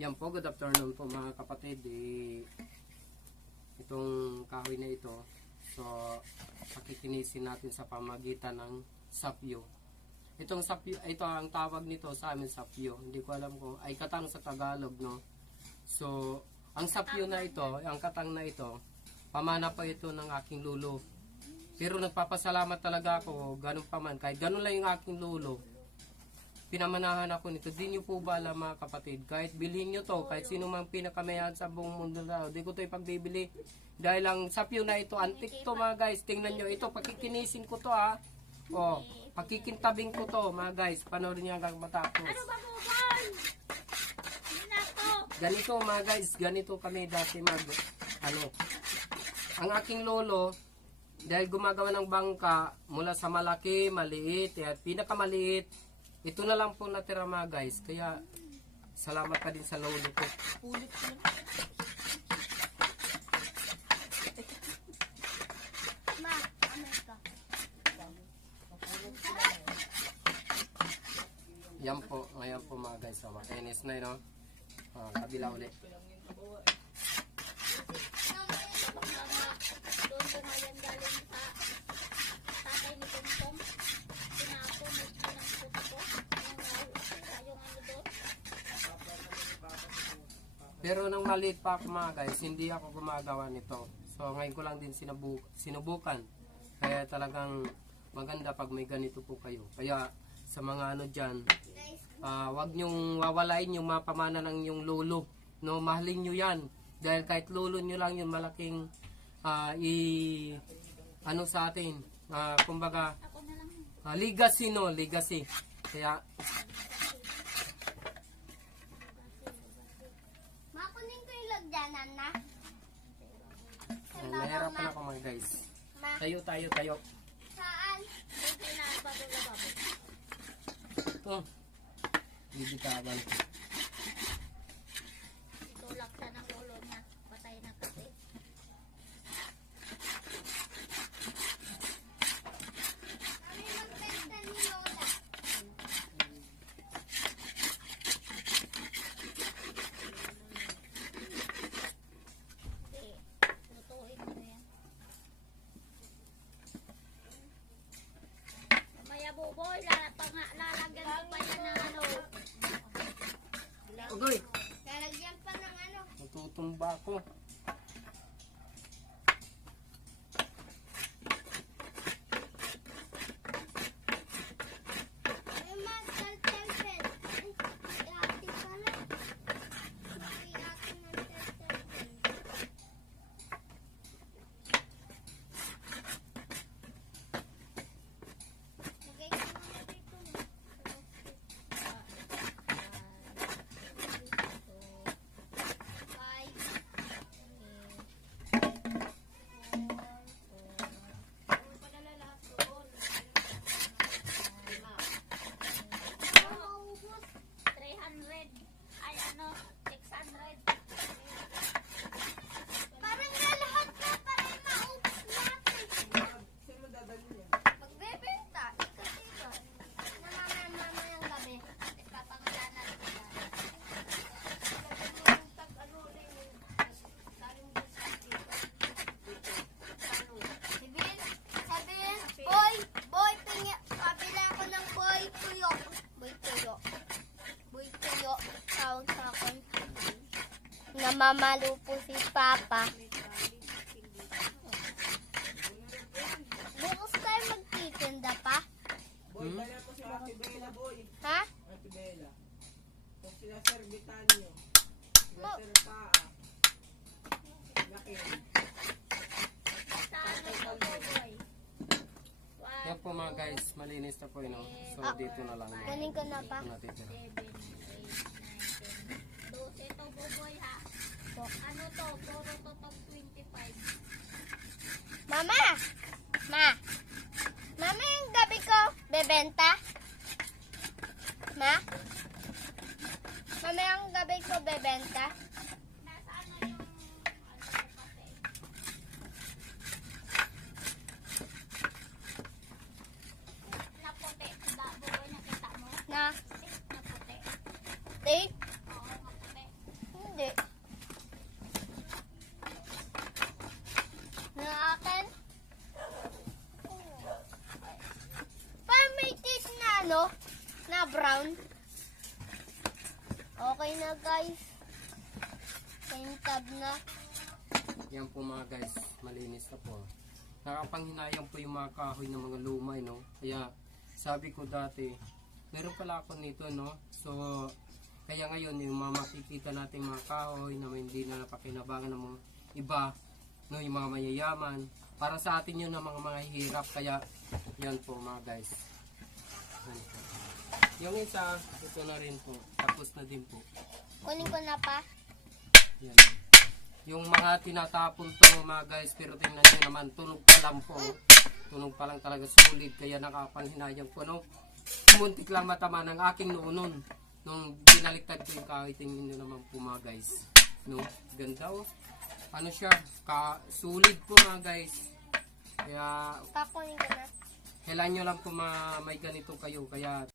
Yan po, good afternoon po mga kapatid. Itong kahoy na ito, so pakikinisin natin sa pamagitan ng sapyo. Itong sapyo, ito ang tawag nito sa amin, sapyo. Hindi ko alam kung ay katang sa Tagalog, no? So, ang sapyo na ito, ang katang na ito, pamana pa ito ng aking lolo. Pero nagpapasalamat talaga ako, ganun pa man, kahit ganun lang yung aking lolo, pinamanahan ako nito. Di nyo po ba alam mga kapatid, kahit bilhin nyo to, kahit sino mang pinakamayahan sa buong mundo na, di ko to ipagbibili. Dahil ang sapyo na ito, antik to mga guys, tingnan nyo, ito pakikinisin ko to ha. O, pakikintabing ko to mga guys, panoorin nyo hanggang matapos. Ano ba po ba? Ganito mga guys, ganito kami dati ang aking lolo, dahil gumagawa ng bangka mula sa malaki, maliit, at pinakamaliit, ito na lang po natira mga guys. Kaya salamat pa din sa lolo ko. Ulit ko. Ma, amay ka. Yan po, ngayon po mga guys. So, makinis na yun, no? Kabila ulit. Doon ko na yan galing sa tatay ni Tongtong. Pinapo, pinangkot ko. Yung ano doon. Pero nung maliit pa ako mga guys, hindi ako gumagawa nito. So ngayon ko lang din sinubukan. Kaya talagang maganda pag may ganito po kayo. Kaya sa mga ano dyan, wag nyong wawalain yung mga pamana ng yung lolo. No, mahalin nyo yan. Dahil kahit lolo nyo lang yun, malaking ano sa atin. Kumbaga, Ako na lang. legacy, no? Legacy. Kaya, Makunin ko yung lagdanan na. nahirapan ako mga guys. Tayo. Saan? Dito na babo. Ito. Bibitaban ko. Itulak siya ng ulo niya. Patay na kasi. Kami magpesta ni Lola. Hindi. Lutuin mo yan. Mamaya buboy. Lalagyan ko pa yan ng ano. Ugoy, Lalagyan pa ng ano. natutumba ako. Ay, mag-tel-tel-tel. Ihati ka na. Ihati ng tel-tel-tel. Lagay ko muna dito na. Parang lahat na para maubos natin. Magbebenta. Ikaw dito. Namamama yung gabi. Ipapangalanan ko yan. Boy, pabila ako ng boy tuyo. Boy tuyo. Tawag sa akin. Namamalo po si Papa. Bukas tayo magtitinda pa? Boy, wala po si Ate Bella, boy. Ha? Ate Bella. Kung sila Sir Vitanio. Sila Oh. Sir Paa. Laki. Yan po mga guys, malinis na po yun. No? So dito na lang. Kunin ko na pa. Ito natitira. 12 ito buboy ha. Ano to? Puro to top 25. Mama! Mama yung gabi ko bebenta? Mama yung gabi ko bebenta? Nasa ano yung kasi? Naputi. Buboy nakita mo? Na? Naputi. Date? Oo, naputi. Okay na guys. Painted na. Yan po mga guys, malinis na po. Nakapanghinayang po yung mga kahoy ng mga lumay, no? Kaya sabi ko dati, meron pala ako nito, no? So, kaya ngayon yung mga makikita nating mga kahoy na hindi na napakinabangan ng mga iba, no? Yung mga mayayaman. Para sa atin yun ng mga hirap. Kaya yan po mga guys. Yan po. Yung isa, ito na rin po. Tapos na din po. Kunin ko na pa. Yan. Yung mga tinatapon to mga guys, pero tingnan nyo naman, tunog pa lang po. Tunog pa lang talaga, solid. Kaya nakapanghinayang po, no? Muntik lang matama ng aking noon. Nung binaliktad ko yung kahoy, tingnan nyo naman po mga guys. No? Ganda oh. Ano siya? Solid po mga guys. Kaya, Pakunin ko na. kailan nyo lang po may ganito kayo. Kaya,